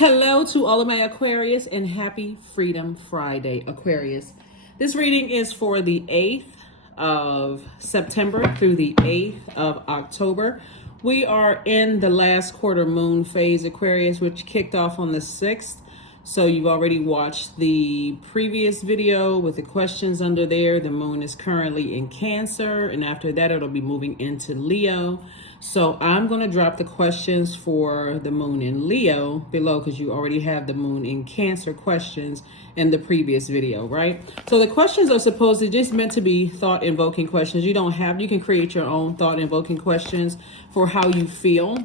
Hello to all of my Aquarius and happy Freedom Friday, Aquarius. This reading is for the 8th of September through the 8th of October. We are in the last quarter moon phase, Aquarius, which kicked off on the 6th. So you've already watched the previous video with the questions under there. The moon is currently in Cancer, and after that it'll be moving into Leo. So I'm going to drop the questions for the moon in Leo below because you already have the moon in Cancer questions in the previous video, right? So the questions are supposed to just meant to be thought invoking questions. You can create your own thought invoking questions for how you feel.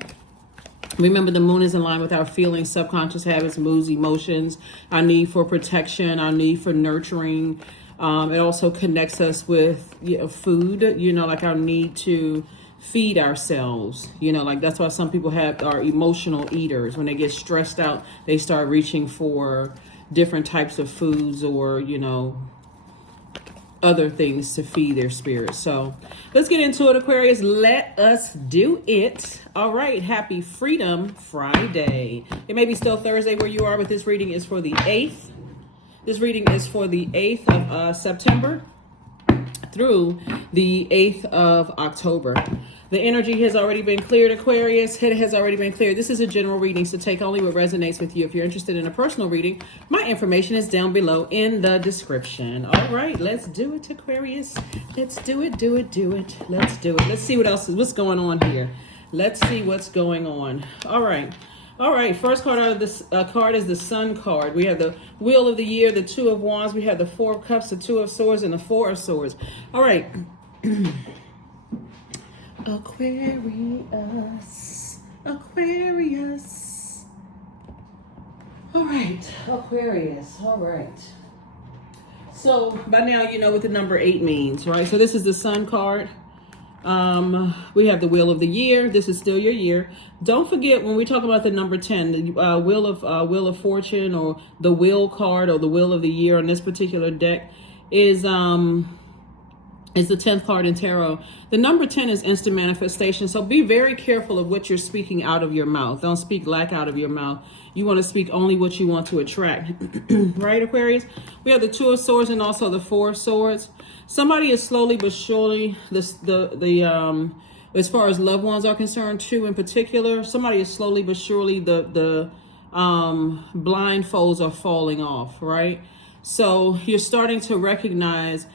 Remember, the moon is in line with our feelings, subconscious habits, moods, emotions, our need for protection, our need for nurturing. It also connects us with food, like our need to feed ourselves. Like that's why some people are emotional eaters. When they get stressed out, they start reaching for different types of foods or, other things to feed their spirit. So let's get into it, Aquarius. Let us do it. All right. Happy Freedom Friday. It may be still Thursday where you are, but this reading is for the 8th. This reading is for the 8th of September through the 8th of October. The energy has already been cleared, Aquarius. It has already been cleared. This is a general reading, so take only what resonates with you. If you're interested in a personal reading, my information is down below in the description. All right, let's do it, Aquarius. Let's do it. Let's do it. Let's see what's going on here. Let's see what's going on. All right. First card out of this card is the Sun card. We have the Wheel of the Year, the Two of Wands. We have the Four of Cups, the Two of Swords, and the Four of Swords. All right. Aquarius. All right, Aquarius. All right. So by now you know what the number 8 means, right? So this is the Sun card. We have the Wheel of the Year. This is still your year. Don't forget when we talk about the number 10, the Wheel of Fortune, or the Wheel card, or the Wheel of the Year on this particular deck is the 10th card in tarot. The number 10 is instant manifestation. So be very careful of what you're speaking out of your mouth. Don't speak lack out of your mouth. You want to speak only what you want to attract. Right, Aquarius? We have the Two of Swords and also the Four of Swords. Somebody is slowly but surely, as far as loved ones are concerned, two in particular, somebody is slowly but surely, the blindfolds are falling off, right? So you're starting to recognize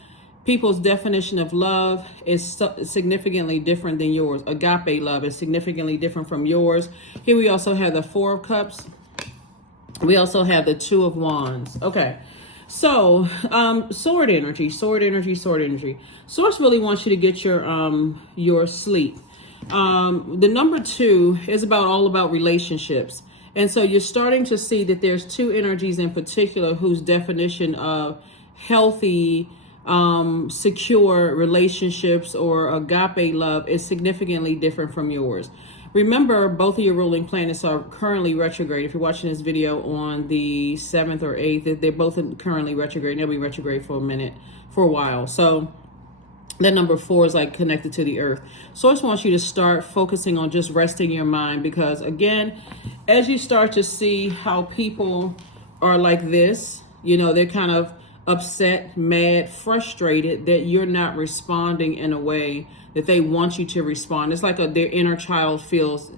people's definition of love is significantly different than yours. Agape love is significantly different from yours. Here we also have the Four of Cups. We also have the Two of Wands. Okay. So, sword energy. Source really wants you to get your sleep. The number 2 is all about relationships. And so you're starting to see that there's two energies in particular whose definition of healthy, secure relationships or agape love is significantly different from yours. Remember, both of your ruling planets are currently retrograde. If you're watching this video on the 7th or 8th, they're both currently retrograde. They'll be retrograde for a while. So that number 4 is like connected to the earth. So I just want you to start focusing on just resting your mind, because again, as you start to see how people are like this, they're kind of upset, mad, frustrated that you're not responding in a way that they want you to respond. It's like their inner child feels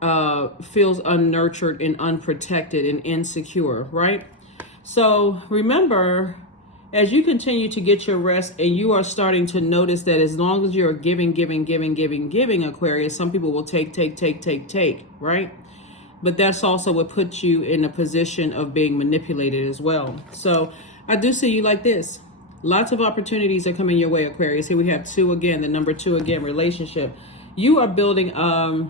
unnurtured and unprotected and insecure, right? So remember, as you continue to get your rest and you are starting to notice that as long as you're giving, Aquarius, some people will take, right? But that's also what puts you in a position of being manipulated as well. So I do see you like this. Lots of opportunities are coming your way, Aquarius. Here we have 2 again, the number 2 again, relationship. You are building a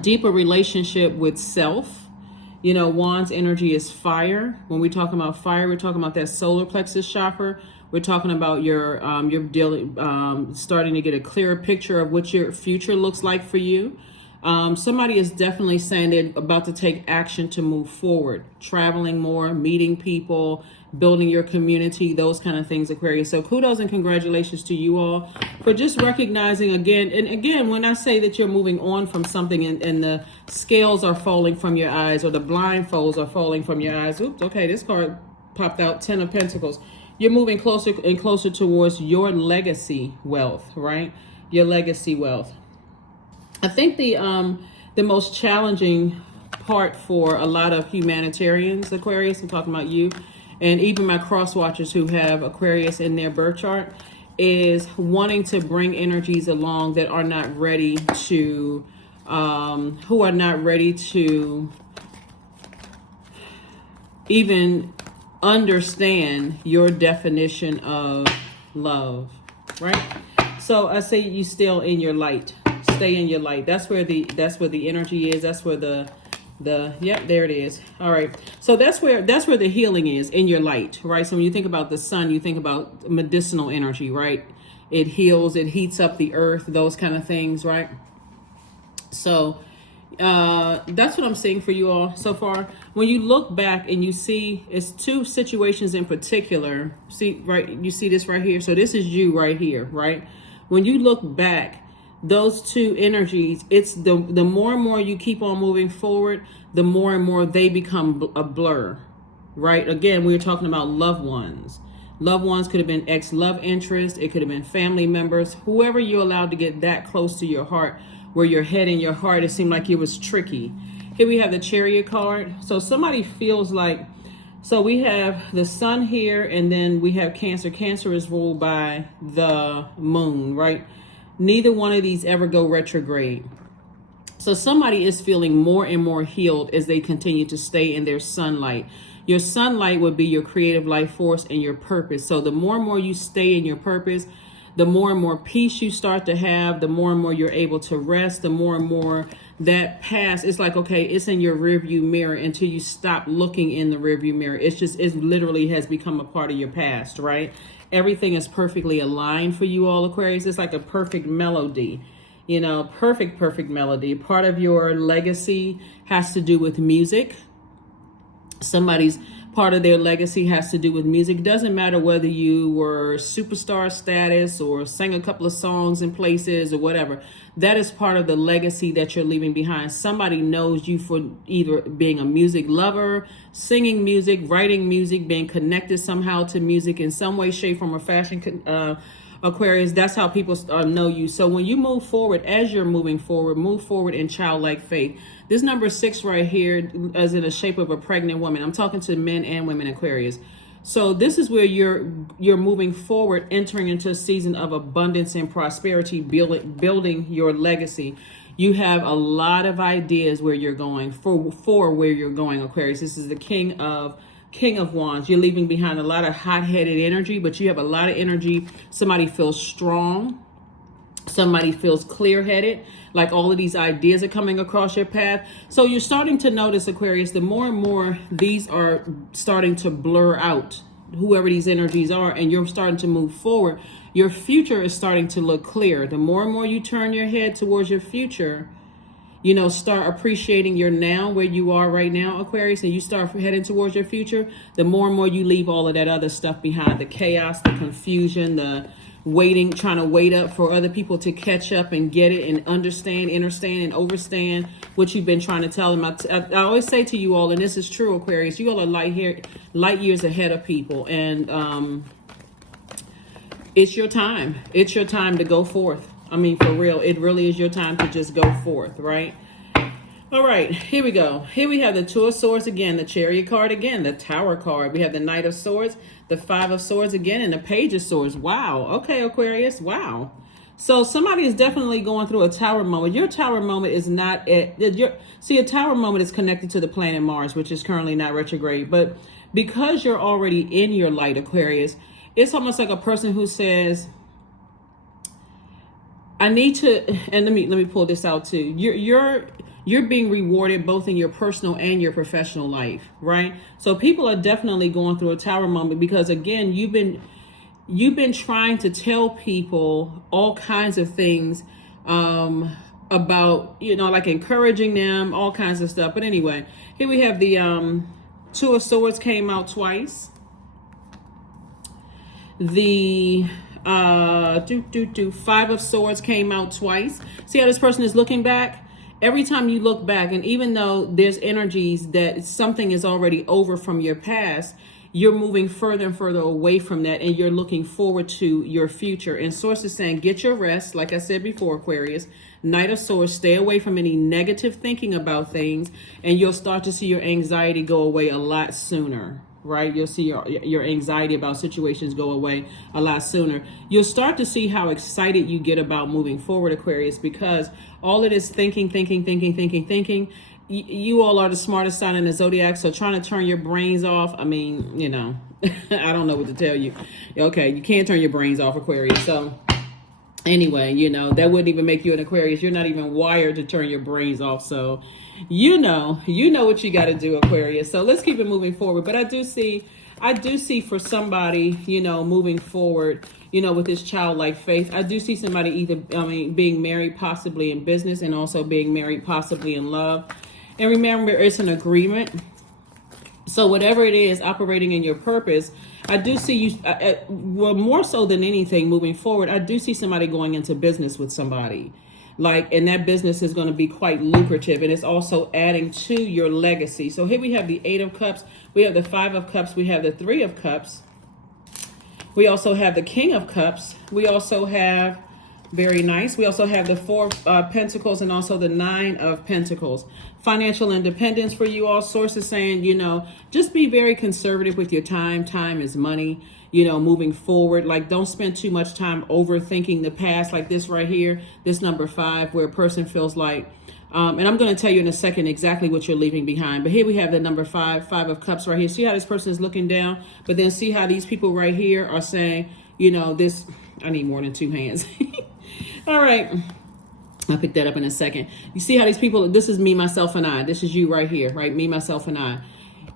deeper relationship with self. Wands energy is fire. When we talk about fire, we're talking about that solar plexus chakra. We're talking about your starting to get a clearer picture of what your future looks like for you. Somebody is definitely saying they're about to take action to move forward, traveling more, meeting people, building your community, those kind of things, Aquarius. So kudos and congratulations to you all for just recognizing again. And again, when I say that you're moving on from something and the scales are falling from your eyes or the blindfolds are falling from your eyes. Oops, okay, this card popped out, 10 of Pentacles. You're moving closer and closer towards your legacy wealth, right? Your legacy wealth. I think the most challenging part for a lot of humanitarians, Aquarius, I'm talking about you, and even my cross watchers who have Aquarius in their birth chart, is wanting to bring energies along that are not ready to, who are not ready to even understand your definition of love, right? So I say you still in your light. Stay in your light. That's where the energy is. That's where the yep, there it is. All right. So that's where the healing is, in your light, right? So when you think about the sun, you think about medicinal energy, right? It heals, it heats up the earth, those kind of things, right? So that's what I'm seeing for you all so far. When you look back and you see, it's two situations in particular. See, right? You see this right here. So this is you right here, right? When you look back, those two energies, it's the more and more you keep on moving forward, the more and more they become a blur, right? Again, we were talking about loved ones. Loved ones could have been ex-love interest. It could have been family members, whoever you're allowed to get that close to your heart, where your head and your heart, it seemed like it was tricky. Here we have the Chariot card. So somebody feels like, so we have the sun here, and then we have Cancer. Cancer is ruled by the moon, right? Neither one of these ever go retrograde. So somebody is feeling more and more healed as they continue to stay in their sunlight. Your sunlight would be your creative life force and your purpose. So the more and more you stay in your purpose, the more and more peace you start to have, the more and more you're able to rest, the more and more that past, it's like, okay, it's in your rearview mirror until you stop looking in the rearview mirror. It's just, it literally has become a part of your past, right? Everything is perfectly aligned for you all, Aquarius. It's like a perfect melody, you know, perfect melody. Part of your legacy has to do with music. Somebody's part of their legacy has to do with music. It doesn't matter whether you were superstar status or sang a couple of songs in places or whatever. That is part of the legacy that you're leaving behind. Somebody knows you for either being a music lover, singing music, writing music, being connected somehow to music in some way, shape, form, or fashion. Aquarius, that's how people know you. So when you move forward, as you're moving forward, move forward in childlike faith. This number 6 right here is in the shape of a pregnant woman. I'm talking to men and women, Aquarius. So this is where you're moving forward, entering into a season of abundance and prosperity, building your legacy. You have a lot of ideas where you're going, for where you're going, Aquarius. This is the King of Wands. You're leaving behind a lot of hot-headed energy, but you have a lot of energy. Somebody feels strong. Somebody feels clear-headed, like all of these ideas are coming across your path. So you're starting to notice, Aquarius, the more and more these are starting to blur out, whoever these energies are, and you're starting to move forward. Your future is starting to look clear. The more and more you turn your head towards your future, you know, start appreciating your now, where you are right now, Aquarius, and you start heading towards your future, the more and more you leave all of that other stuff behind, the chaos, the confusion, the waiting, trying to wait up for other people to catch up and get it and understand, understand, and overstand what you've been trying to tell them. I always say to you all, and this is true, Aquarius, you all are light years ahead of people, and it's your time. It's your time to go forth. I mean, for real, it really is your time to just go forth, right? All right, here we go. Here we have the Two of Swords again, the Chariot card again, the Tower card. We have the Knight of Swords, the Five of Swords again, and the Page of Swords. Wow. Okay, Aquarius. Wow. So somebody is definitely going through a tower moment. Your tower moment is not see, a tower moment is connected to the planet Mars, which is currently not retrograde. But because you're already in your light, Aquarius, it's almost like a person who says, I need to, and let me pull this out too. You're being rewarded both in your personal and your professional life, right? So people are definitely going through a tower moment because, again, you've been trying to tell people all kinds of things about, you know, like encouraging them, all kinds of stuff. But anyway, here we have the Two of Swords came out twice. The Five of Swords came out twice. See how this person is looking back? Every time you look back, and even though there's energies that something is already over from your past, you're moving further and further away from that, and you're looking forward to your future. And Source is saying, get your rest. Like I said before, Aquarius, Knight of Swords, stay away from any negative thinking about things, and you'll start to see your anxiety go away a lot sooner. Right? You'll see your anxiety about situations go away a lot sooner. You'll start to see how excited you get about moving forward, Aquarius, because all of this thinking, you all are the smartest sign in the Zodiac. So trying to turn your brains off, I mean, you know, I don't know what to tell you. Okay, you can't turn your brains off, Aquarius. So anyway, you know, that wouldn't even make you an Aquarius. You're not even wired to turn your brains off. So you know what you got to do, Aquarius. So let's keep it moving forward. But I do see for somebody, you know, moving forward, you know, with this childlike faith. I do see somebody either, being married, possibly in business, and also being married, possibly in love. And remember, it's an agreement. So whatever it is, operating in your purpose, I do see you, well, more so than anything moving forward, I do see somebody going into business with somebody. Like, and that business is going to be quite lucrative, and it's also adding to your legacy. So here we have the Eight of Cups, we have the Five of Cups, we have the Three of Cups, we also have the King of Cups, we also have, very nice, we also have the Four of Pentacles, and also the Nine of Pentacles. Financial independence for you all. Source is saying, you know, just be very conservative with your time. Time is money. You know, moving forward, like don't spend too much time overthinking the past, like this right here, this number 5, where a person feels like, and I'm going to tell you in a second exactly what you're leaving behind. But here we have the number 5, Five of Cups right here. See how this person is looking down, but then see how these people right here are saying, you know, this, I need more than 2 hands. All right. I'll pick that up in a second. You see how these people, this is me, myself, and I. This is you right here, right? Me, myself, and I.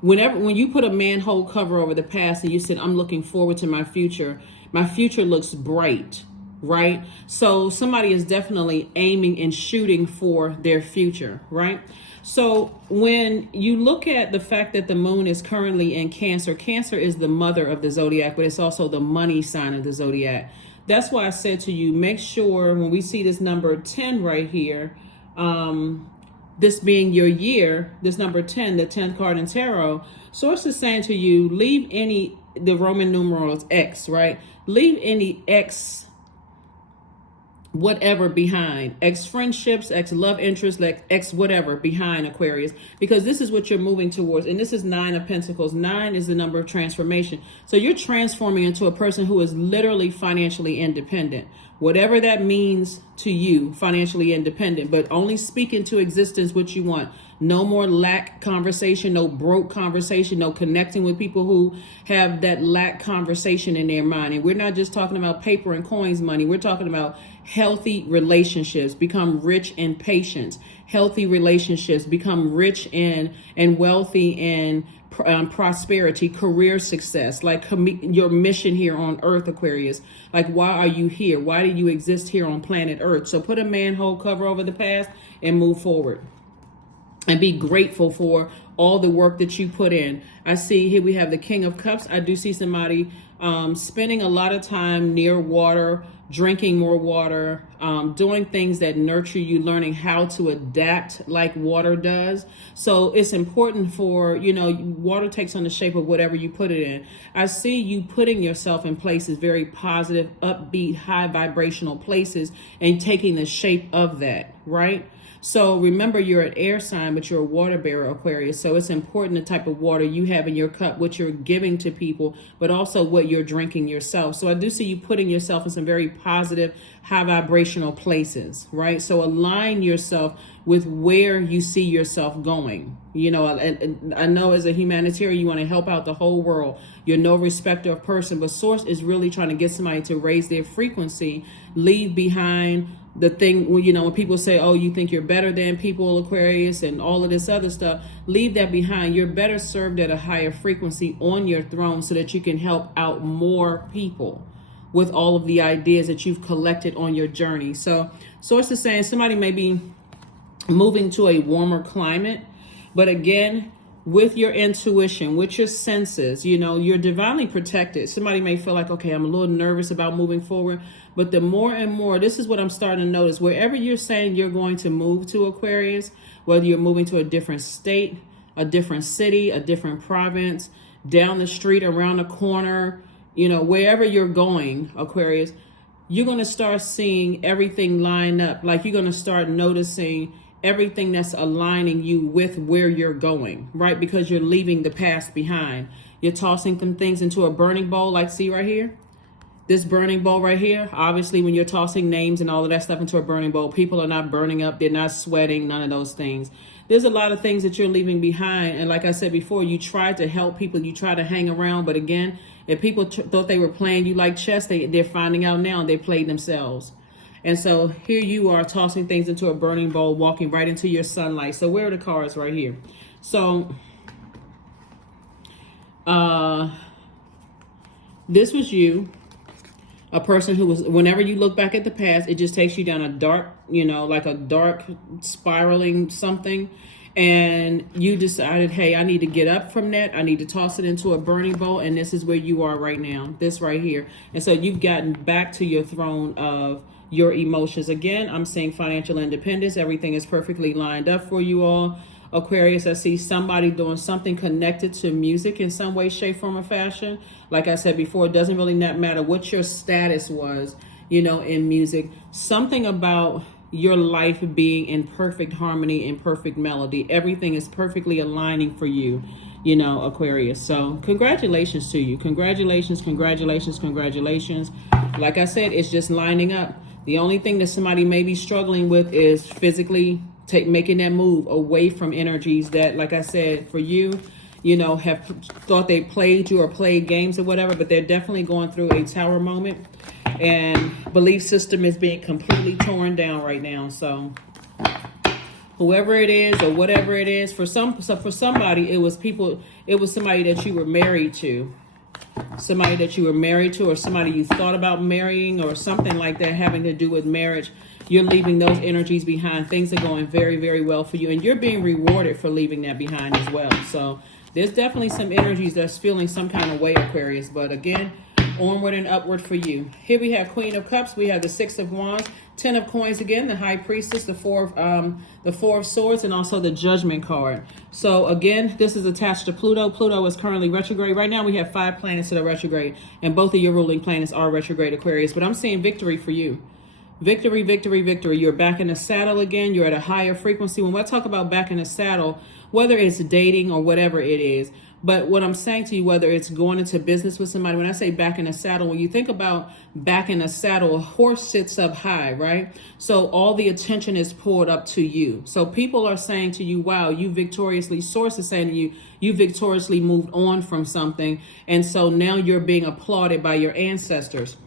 When you put a manhole cover over the past and you said, I'm looking forward to my future looks bright, right? So somebody is definitely aiming and shooting for their future, right? So when you look at the fact that the moon is currently in Cancer, Cancer is the mother of the Zodiac, but it's also the money sign of the Zodiac. That's why I said to you, make sure when we see this number 10 right here, this being your year, this number 10, the 10th card in tarot, Source is saying to you, leave the Roman numerals X, right? Leave any X whatever behind. X friendships, X love interests, like X whatever behind, Aquarius, because this is what you're moving towards. And this is 9 of Pentacles. 9 is the number of transformation. So you're transforming into a person who is literally financially independent. Whatever that means to you, financially independent, but only speak into existence what you want. No more lack conversation, no broke conversation, no connecting with people who have that lack conversation in their mind. And we're not just talking about paper and coins money. We're talking about healthy relationships, become rich in patience. Healthy relationships, become rich in and wealthy in prosperity, career success, like your mission here on Earth, Aquarius. Like, why are you here? Why do you exist here on planet Earth? So put a manhole cover over the past and move forward. And be grateful for all the work that you put in. I see here we have the King of Cups. I do see somebody spending a lot of time near water, drinking more water, doing things that nurture you, learning how to adapt like water does. So it's important for, you know, water takes on the shape of whatever you put it in. I see you putting yourself in places, very positive, upbeat, high vibrational places, and taking the shape of that, right? So remember, you're an air sign, but you're a water bearer, Aquarius. So it's important the type of water you have in your cup, what you're giving to people, but also what you're drinking yourself. So I do see you putting yourself in some very positive, high vibrational places, right? So align yourself with where you see yourself going. You know, I know as a humanitarian, you want to help out the whole world. You're no respecter of person, but Source is really trying to get somebody to raise their frequency, leave behind the thing, you know, when people say, oh, you think you're better than people, Aquarius, and all of this other stuff, leave that behind. You're better served at a higher frequency on your throne so that you can help out more people. with all of the ideas that you've collected on your journey. So source is saying somebody may be moving to a warmer climate, but again, with your intuition, with your senses, you know, you're divinely protected. Somebody may feel like, okay, I'm a little nervous about moving forward, but the more and more, this is what I'm starting to notice, wherever you're saying you're going to move to, Aquarius, whether you're moving to a different state, a different city, a different province, down the street, around the corner, you know, wherever you're going, Aquarius, you're going to start seeing everything line up. Like you're going to start noticing everything that's aligning you with where you're going, right? Because you're leaving the past behind. You're tossing some things into a burning bowl, like see right here? This burning bowl right here, obviously when you're tossing names and all of that stuff into a burning bowl, people are not burning up, they're not sweating, none of those things. There's a lot of things that you're leaving behind. And like I said before, you try to help people, you try to hang around. But again, if people thought they were playing you like chess, they're finding out now they played themselves. And so here you are tossing things into a burning bowl, walking right into your sunlight. So where are the cards right here? So this was you, a person who was, whenever you look back at the past, it just takes you down a dark, you know, like a dark spiraling something. And you decided, hey, I need to get up from that. I need to toss it into a burning bowl. And this is where you are right now, this right here. And so you've gotten back to your throne of your emotions. Again, I'm saying financial independence. Everything is perfectly lined up for you all. Aquarius, I see somebody doing something connected to music in some way, shape, form, or fashion. Like I said before, it doesn't really not matter what your status was, you know, in music. Something about your life being in perfect harmony and perfect melody. Everything is perfectly aligning for you, you know, Aquarius. So congratulations to you. Congratulations, congratulations, congratulations. Like I said, it's just lining up. The only thing that somebody may be struggling with is physically making that move away from energies that, like I said, for you, you know, have thought they played you or played games or whatever, but they're definitely going through a tower moment, and belief system is being completely torn down right now. So whoever it is or whatever it is, for somebody, it was somebody that you were married to. Somebody that you were married to, or somebody you thought about marrying, or something like that having to do with marriage. You're leaving those energies behind. Things are going very, very well for you, and you're being rewarded for leaving that behind as well. So there's definitely some energies that's feeling some kind of way, Aquarius. But again, onward and upward for you. Here we have Queen of Cups. We have the Six of Wands, Ten of Coins again, the High Priestess, the Four of Swords, and also the Judgment card. So again, this is attached to Pluto. Pluto is currently retrograde. Right now we have 5 planets that are retrograde, and both of your ruling planets are retrograde, Aquarius. But I'm seeing victory for you. Victory, victory, victory. You're back in the saddle again. You're at a higher frequency. When I talk about back in the saddle, whether it's dating or whatever it is, but what I'm saying to you, whether it's going into business with somebody, when I say back in the saddle, when you think about back in the saddle, a horse sits up high, right? So all the attention is pulled up to you. So people are saying to you, wow, you victoriously, source is saying to you, you victoriously moved on from something. And so now you're being applauded by your ancestors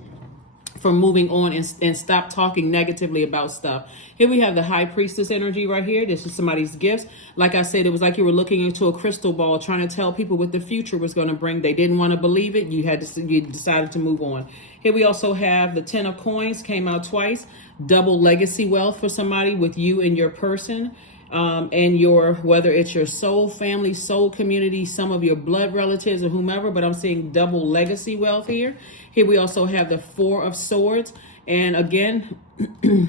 for moving on and stop talking negatively about stuff. Here we have the High Priestess energy right here. This is somebody's gifts. Like I said, it was like you were looking into a crystal ball, trying to tell people what the future was going to bring. They didn't want to believe it. You decided to move on. Here we also have the Ten of Coins, came out twice. Double legacy wealth for somebody with you and your person. And your, whether it's your soul family, soul community, some of your blood relatives or whomever, but I'm seeing double legacy wealth here. Here we also have the Four of Swords. And again,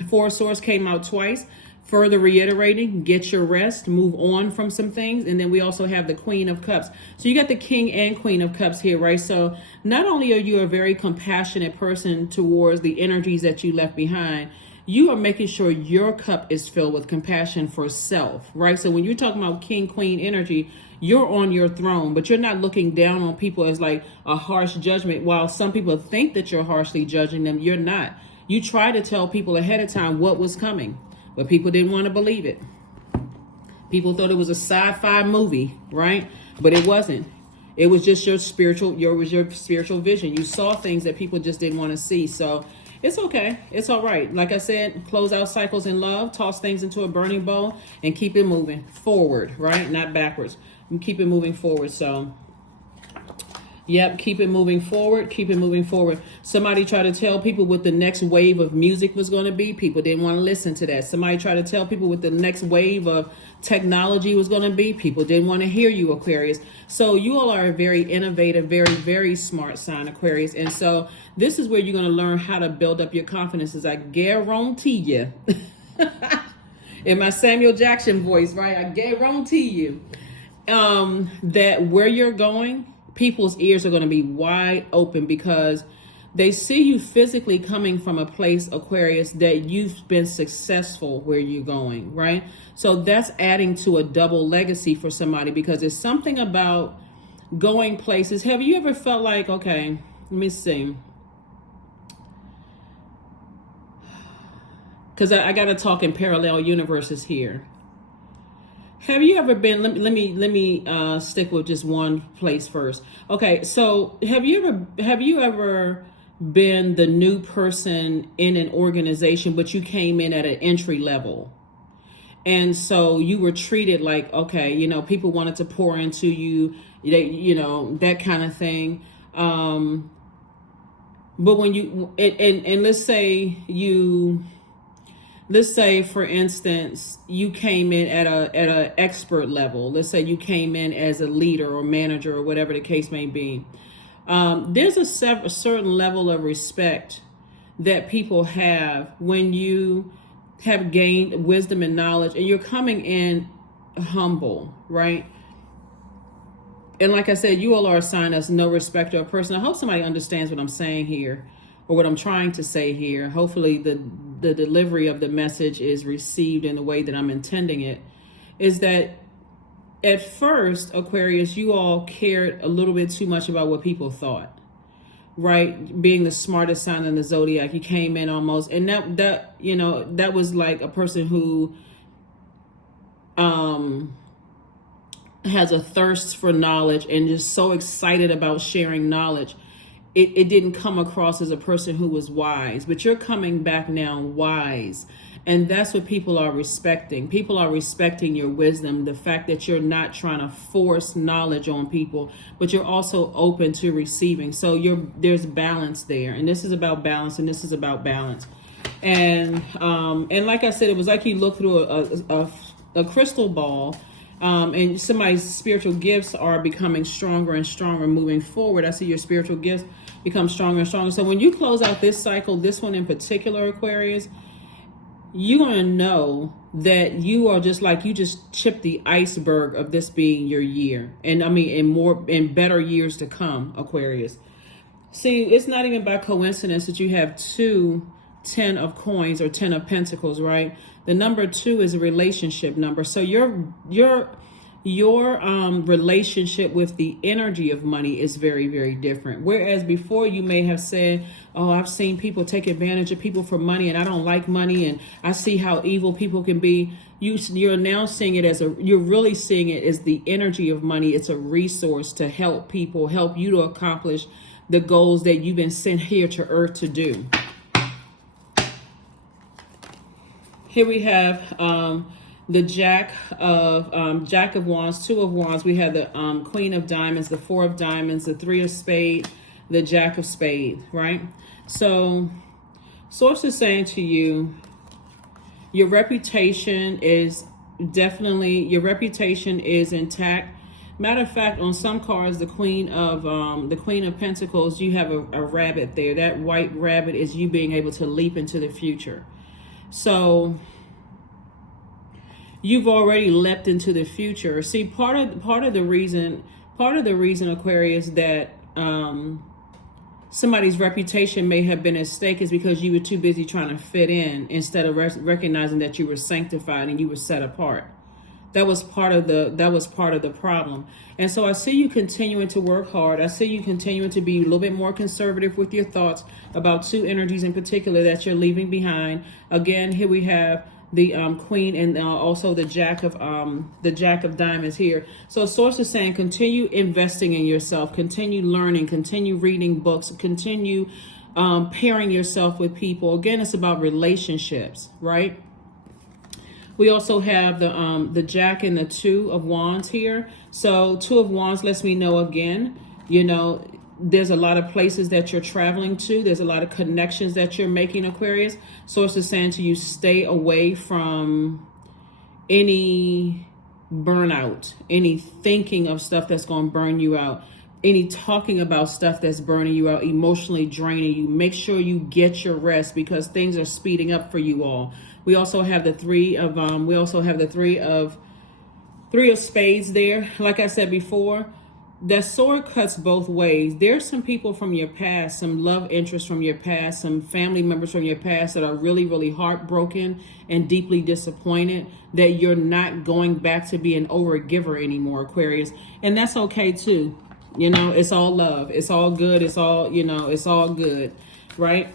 Four of Swords came out twice, further reiterating, get your rest, move on from some things. And then we also have the Queen of Cups. So you got the King and Queen of Cups here, right? So not only are you a very compassionate person towards the energies that you left behind, you are making sure your cup is filled with compassion for self, right? So when you're talking about king, queen energy, you're on your throne, but you're not looking down on people as like a harsh judgment. While some people think that you're harshly judging them, you're not. You try to tell people ahead of time what was coming, but people didn't want to believe it. People thought it was a sci-fi movie, right? But it wasn't. It was just your spiritual vision. You saw things that people just didn't want to see. So it's okay. It's all right. Like I said, close out cycles in love, toss things into a burning bowl, and keep it moving forward, right? Not backwards. And keep it moving forward. So Yep, keep it moving forward. Keep it moving forward. Somebody tried to tell people what the next wave of music was going to be. People didn't want to listen to that. Somebody tried to tell people what the next wave of technology was going to be. People didn't want to hear you, Aquarius. So you all are a very innovative, very, very smart sign, Aquarius. And so this is where you're going to learn how to build up your confidence, as I guarantee you. In my Samuel Jackson voice, right? I guarantee you that where you're going, people's ears are going to be wide open, because they see you physically coming from a place, Aquarius, that you've been successful where you're going, right? So that's adding to a double legacy for somebody, because it's something about going places. Have you ever felt like, okay, let me see, because I got to talk in parallel universes here. Have you ever been, let me stick with just one place first. Okay, so have you ever been the new person in an organization, but you came in at an entry level? And so you were treated like, okay, you know, people wanted to pour into you, they, you know, that kind of thing. But when you, and let's say, for instance, you came in at a expert level. Let's say you came in as a leader or manager or whatever the case may be. There's a certain level of respect that people have when you have gained wisdom and knowledge, and you're coming in humble, right? And like I said, you all are assigned as no respecter of person. I hope somebody understands what I'm saying here, or what I'm trying to say here. Hopefully the delivery of the message is received in the way that I'm intending it. Is that at first, Aquarius, you all cared a little bit too much about what people thought, right? Being the smartest sign in the Zodiac, you came in almost, and that you know, that was like a person who has a thirst for knowledge and just so excited about sharing knowledge. It didn't come across as a person who was wise, but you're coming back now wise. And that's what people are respecting. People are respecting your wisdom, the fact that you're not trying to force knowledge on people, but you're also open to receiving. So there's balance there. And this is about balance, and this is about balance. And like I said, it was like you look through a crystal ball, and somebody's spiritual gifts are becoming stronger and stronger moving forward. I see your spiritual gifts become stronger and stronger. So when you close out this cycle, this one in particular, Aquarius, you're going to know that you are just like, you just chipped the iceberg of this being your year. And I mean, in better years to come, Aquarius. See, it's not even by coincidence that you have 10 of coins or 10 of pentacles, right? The number 2 is a relationship number. So your relationship with the energy of money is very, very different. Whereas before you may have said, oh, I've seen people take advantage of people for money, and I don't like money, and I see how evil people can be. You're now seeing it you're really seeing it as the energy of money. It's a resource to help people, help you to accomplish the goals that you've been sent here to Earth to do. Here we have the Jack of Wands, 2 of Wands. We have the Queen of Diamonds, the 4 of Diamonds, the 3 of Spades, the Jack of Spades, right? So Source is saying to you, your reputation is intact. Matter of fact, on some cards, the Queen of Pentacles, you have a rabbit there. That white rabbit is you being able to leap into the future. So you've already leapt into the future. See, part of the reason, Aquarius, that somebody's reputation may have been at stake is because you were too busy trying to fit in instead of recognizing that you were sanctified and you were set apart. That was part of the problem. And so I see you continuing to work hard. I see you continuing to be a little bit more conservative with your thoughts about 2 energies in particular that you're leaving behind. Again, here we have the Queen and also the Jack of Diamonds here. So Source is saying continue investing in yourself, continue learning, continue reading books, continue pairing yourself with people. Again, it's about relationships, right? We also have the Jack and the 2 of Wands here. So 2 of Wands lets me know again, you know, there's a lot of places that you're traveling to. There's a lot of connections that you're making, Aquarius. Source is saying to you, stay away from any burnout, any thinking of stuff that's going to burn you out, any talking about stuff that's burning you out, emotionally draining you. Make sure you get your rest, because things are speeding up for you all. We also have the three of spades there. Like I said before, that sword cuts both ways. There's some people from your past, some love interests from your past, some family members from your past that are really, really heartbroken and deeply disappointed that you're not going back to being over giver anymore, Aquarius. And that's okay too. You know, it's all love. It's all good. It's all, you know, it's all good, right?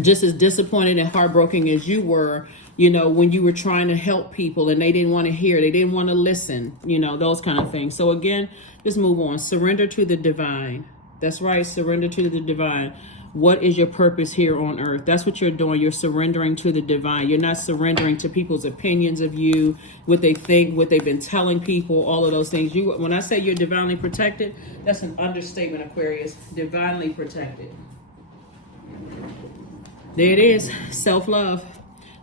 Just as disappointed and heartbroken as you were, you know, when you were trying to help people and they didn't want to hear, they didn't want to listen, you know, those kind of things. So again, just move on. Surrender to the divine. That's right. Surrender to the divine. What is your purpose here on earth? That's what you're doing. You're surrendering to the divine. You're not surrendering to people's opinions of you, what they think, what they've been telling people, all of those things. When I say you're divinely protected, that's an understatement, Aquarius. Divinely protected. There it is. Self-love.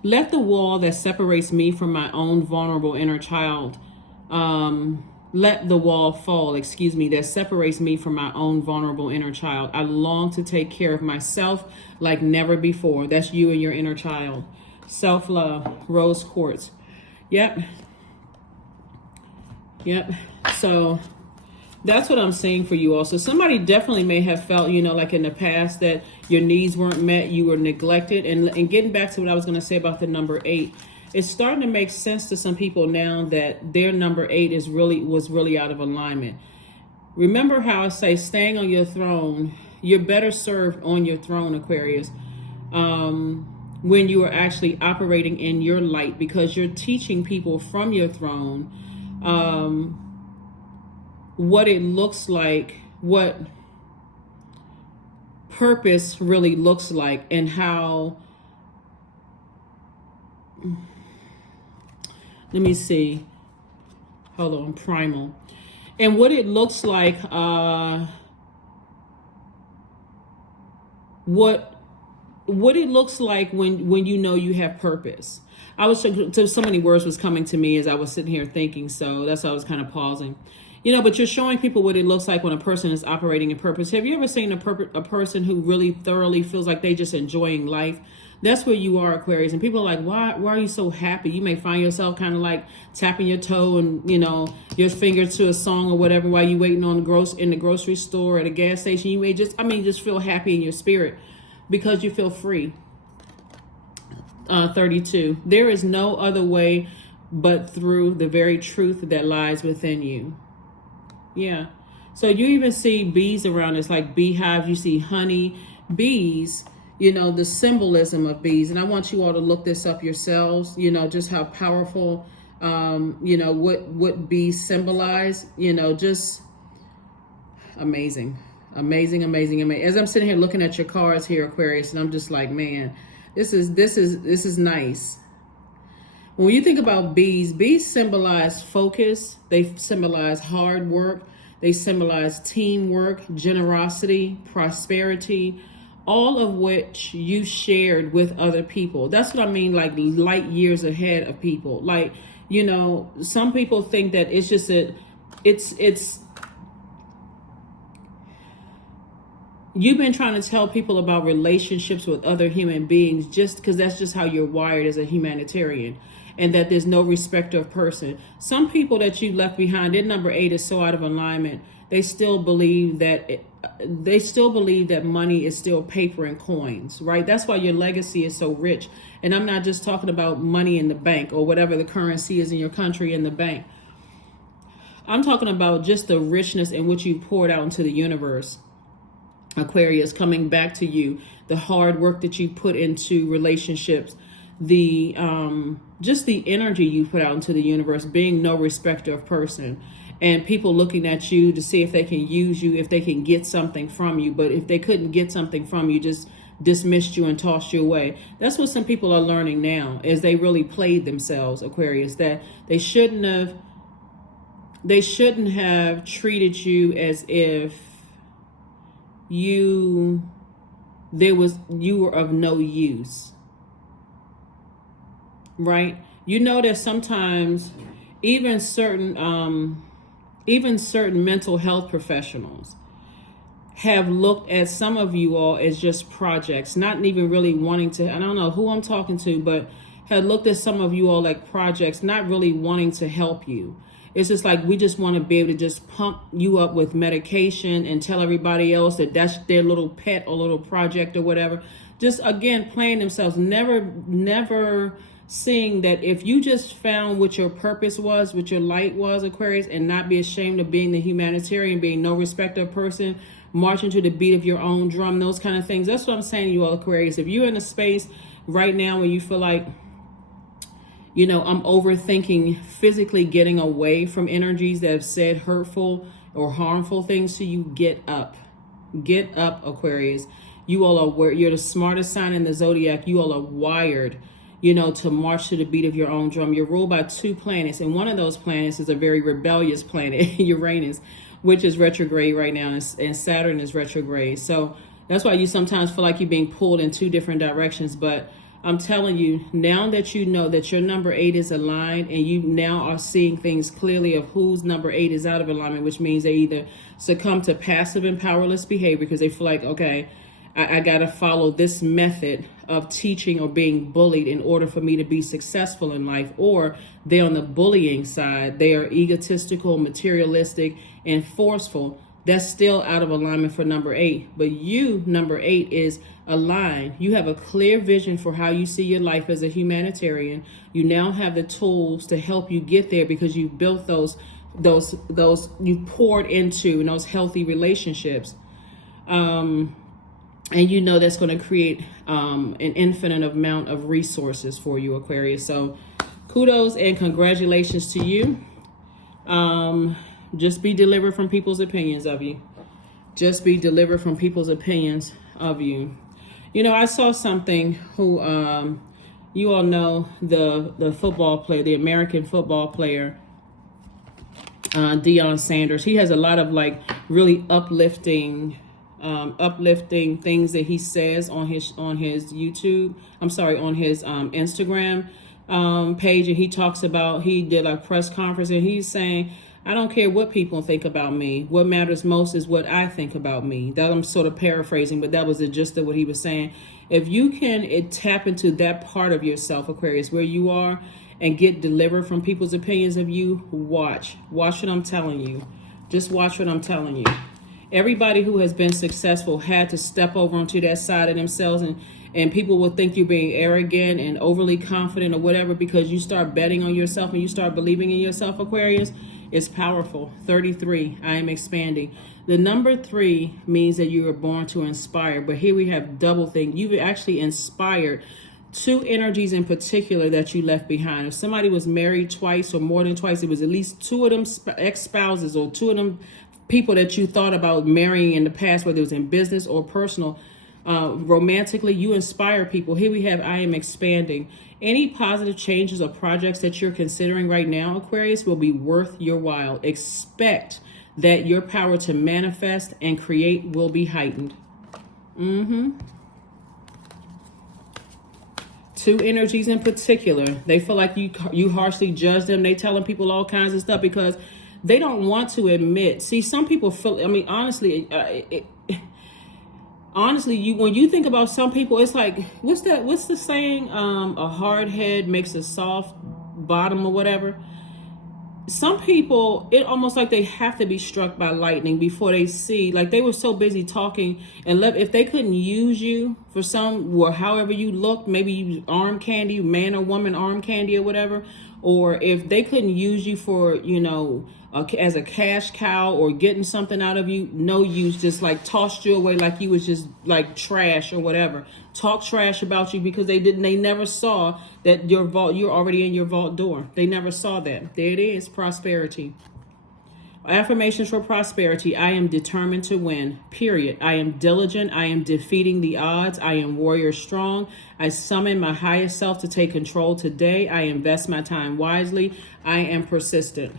Let the wall that separates me from my own vulnerable inner child, let the wall fall, that separates me from my own vulnerable inner child. I long to take care of myself like never before. That's you and your inner child. Self-love, rose quartz. Yep. So that's what I'm seeing for you also. Somebody definitely may have felt, you know, like in the past that your needs weren't met, you were neglected. And getting back to what I was going to say about the number 8, it's starting to make sense to some people now that their number 8 was really out of alignment. Remember how I say staying on your throne, you're better served on your throne, Aquarius, when you are actually operating in your light, because you're teaching people from your throne what it looks like, what purpose really looks like, and how, let me see, hold on, primal, and what it looks like, what it looks like when you know you have purpose. So many words was coming to me as I was sitting here thinking, so that's why I was kind of pausing. You know, but you're showing people what it looks like when a person is operating in purpose. Have you ever seen a person who really thoroughly feels like they just enjoying life? That's where you are, Aquarius. And people are like, why are you so happy? You may find yourself kind of like tapping your toe and, you know, your finger to a song or whatever while you're waiting in the grocery store, at a gas station. You may just feel happy in your spirit because you feel free. 32. There is no other way but through the very truth that lies within you. Yeah. So you even see bees around. It's like beehives. You see honey, bees, you know, the symbolism of bees. And I want you all to look this up yourselves, you know, just how powerful, you know, what bees symbolize, you know, just amazing. As I'm sitting here looking at your cards here, Aquarius, and I'm just like, man, this is nice. When you think about bees symbolize focus. They symbolize hard work. They symbolize teamwork, generosity, prosperity, all of which you shared with other people. That's what I mean, like light years ahead of people. Like, you know, some people think that it's just it's you've been trying to tell people about relationships with other human beings just because that's just how you're wired as a humanitarian, and that there's no respect of person. Some people that you left behind, their number 8 is so out of alignment. They still believe that money is still paper and coins, right? That's why your legacy is so rich. And I'm not just talking about money in the bank or whatever the currency is in your country in the bank. I'm talking about just the richness in which you poured out into the universe. Aquarius, coming back to you, the hard work that you put into relationships, the just the energy you put out into the universe, being no respecter of person, and people looking at you to see if they can use you, if they can get something from you. But if they couldn't get something from you, just dismissed you and tossed you away. That's what some people are learning now, is they really played themselves, Aquarius, that they shouldn't have treated you as if you were of no use, right? You know that sometimes even certain mental health professionals have looked at some of you all as just projects, not even really wanting to, I don't know who I'm talking to, but had looked at some of you all like projects, not really wanting to help you. It's just like, we just want to be able to just pump you up with medication and tell everybody else that that's their little pet or little project or whatever. Just, again, playing themselves, never seeing that if you just found what your purpose was, what your light was, Aquarius, and not be ashamed of being the humanitarian, being no respecter of person, marching to the beat of your own drum, those kind of things. That's what I'm saying to you all, Aquarius. If you're in a space right now where you feel like, you know, I'm overthinking physically getting away from energies that have said hurtful or harmful things to you, get up. Get up, Aquarius. You all are, you're the smartest sign in the zodiac. You all are wired, you know, to march to the beat of your own drum. You're ruled by 2 planets, and one of those planets is a very rebellious planet, Uranus, which is retrograde right now, and Saturn is retrograde. So that's why you sometimes feel like you're being pulled in 2 different directions. But I'm telling you, now that you know that your number 8 is aligned, and you now are seeing things clearly of whose number 8 is out of alignment, which means they either succumb to passive and powerless behavior because they feel like, okay, I got to follow this method of teaching or being bullied in order for me to be successful in life. Or they're on the bullying side. They are egotistical, materialistic, and forceful. That's still out of alignment for number 8. But you, number 8, is aligned. You have a clear vision for how you see your life as a humanitarian. You now have the tools to help you get there because you've built those you've poured into in those healthy relationships. And you know that's going to create an infinite amount of resources for you, Aquarius. So kudos and congratulations to you. Just be delivered from people's opinions of you. Just be delivered from people's opinions of you. You know, I saw something who, you all know the football player, the American football player, Deion Sanders. He has a lot of like really uplifting things that he says on his YouTube. I'm sorry, on his Instagram page, and he talks about, he did a press conference and he's saying, I don't care what people think about me. What matters most is what I think about me. That, I'm sort of paraphrasing, but that was the gist of what he was saying. If you can tap into that part of yourself, Aquarius, where you are, and get delivered from people's opinions of you, watch what I'm telling you. Just watch what I'm telling you. Everybody who has been successful had to step over onto that side of themselves, and people will think you're being arrogant and overly confident or whatever because you start betting on yourself and you start believing in yourself, Aquarius. It's powerful. 33, I am expanding. The number 3 means that you were born to inspire, but here we have double thing. You've actually inspired 2 energies in particular that you left behind. If somebody was married twice or more than twice, it was at least 2 of them ex-spouses or 2 of them people that you thought about marrying in the past, whether it was in business or personal. Romantically, you inspire people. Here we have I am expanding. Any positive changes or projects that you're considering right now, Aquarius, will be worth your while. Expect that your power to manifest and create will be heightened. 2 energies in particular, they feel like you harshly judge them. They telling people all kinds of stuff because they don't want to admit. See, some people feel, I mean, honestly, when you think about some people, it's like, what's the saying? A hard head makes a soft bottom or whatever. Some people, it almost like they have to be struck by lightning before they see, like they were so busy talking, and if they couldn't use you for some, or however you looked, maybe you arm candy, man or woman arm candy or whatever, or if they couldn't use you for, you know, as a cash cow or getting something out of you, no use, just like tossed you away like you was just like trash or whatever. Talk trash about you because they never saw that you're already in your vault door. They never saw that. There it is, prosperity. Affirmations for prosperity. I am determined to win, period. I am diligent. I am defeating the odds. I am warrior strong. I summon my highest self to take control today. I invest my time wisely. I am persistent.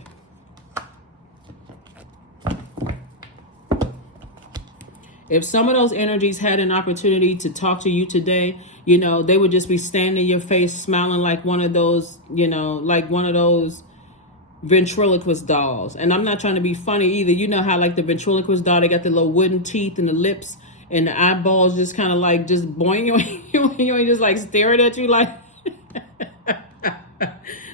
If some of those energies had an opportunity to talk to you today, you know, they would just be standing in your face smiling like one of those, you know, like one of those ventriloquist dolls. And I'm not trying to be funny either. You know how like the ventriloquist doll, they got the little wooden teeth and the lips and the eyeballs just kind of like just boing, you just like staring at you like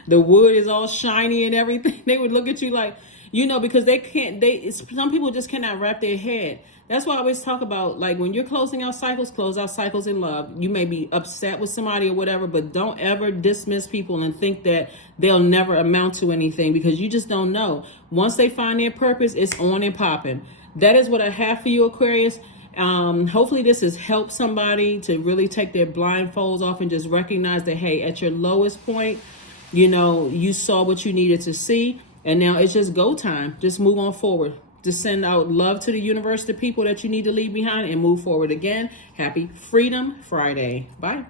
the wood is all shiny and everything. They would look at you like, you know, because some people just cannot wrap their head. That's why I always talk about, like, when you're closing out cycles, close out cycles in love. You may be upset with somebody or whatever, but don't ever dismiss people and think that they'll never amount to anything, because you just don't know. Once they find their purpose, it's on and popping. That is what I have for you, Aquarius. Hopefully this has helped somebody to really take their blindfolds off and just recognize that, hey, at your lowest point, you know, you saw what you needed to see, and now it's just go time. Just move on forward. Just send out love to the universe, to people that you need to leave behind, and move forward again. Happy Freedom Friday. Bye.